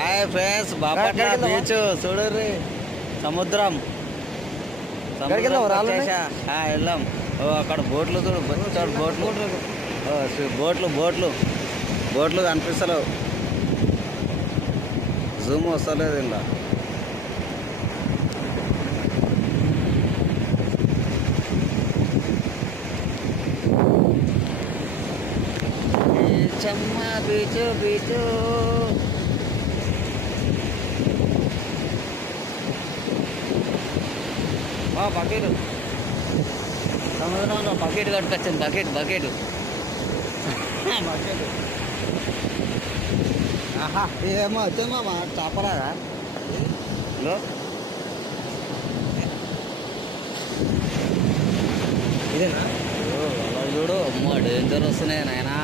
Hi friends, Bapatla beach చూడర్రి. సముద్రం వెళ్ళాం. అక్కడ బోట్లు చూడు, బోట్లు బోట్లు కనిపిస్తలేవు. జూమ్ వస్తలేదు ఇలా. చెమ్మ బీచ్ బకెట్ సముద్రంలో బకెట్ కట్టుకొచ్చింది. బకెట్ ఆహా, ఏమో వచ్చింది మా చేపలాగా. ఇదేనా అలా చూడు. అమ్మ డేంజర్ వస్తున్నాయి నాయనా.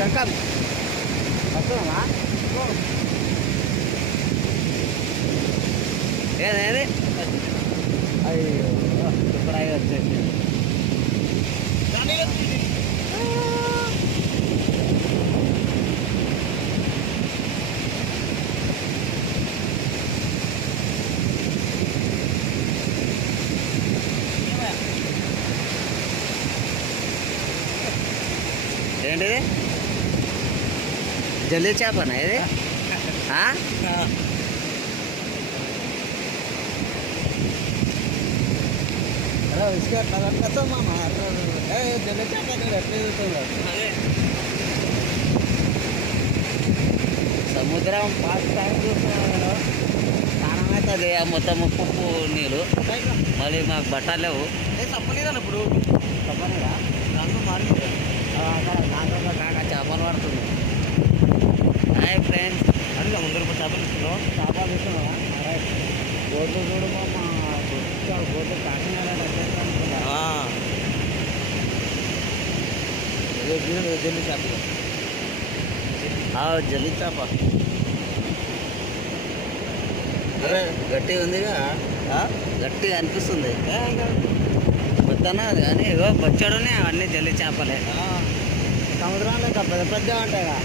శంకం వస్తున్నామా? ఏది అయ్యో, ఇప్పుడు అవి వచ్చేసి ఏంటిది? జల్లి చేపనా ఇది? జల్లి చేప సముద్రం ఫాస్ట్ టైం చూస్తున్నాను. స్నానం అవుతుంది మొత్తం ఉప్పు నీళ్ళు. మళ్ళీ మాకు బట్టలు లేవు. తప్పలేదా ఇప్పుడు? తప్పలేదా? రంగు మారింది. అక్కడ దాంట్లో కాక చేపలు పడుతుంది. హాయ్ ఫ్రెండ్స్, అడిగా ముందర చేపలు ఇస్తున్నావు. చేపలు ఇస్తున్నావా? బోట్లు చూడు మా బోట్లు కాకినాడ జల్లి చేప. జల్లి చేప అరే గట్టిగా ఉందిగా, గట్టిగా అనిపిస్తుంది మొత్తాన. అది కానీ ఏవో బొచ్చడునే అవన్నీ జల్లి చేపలే. సముద్రంలో పెద్ద ఉంటాయిగా.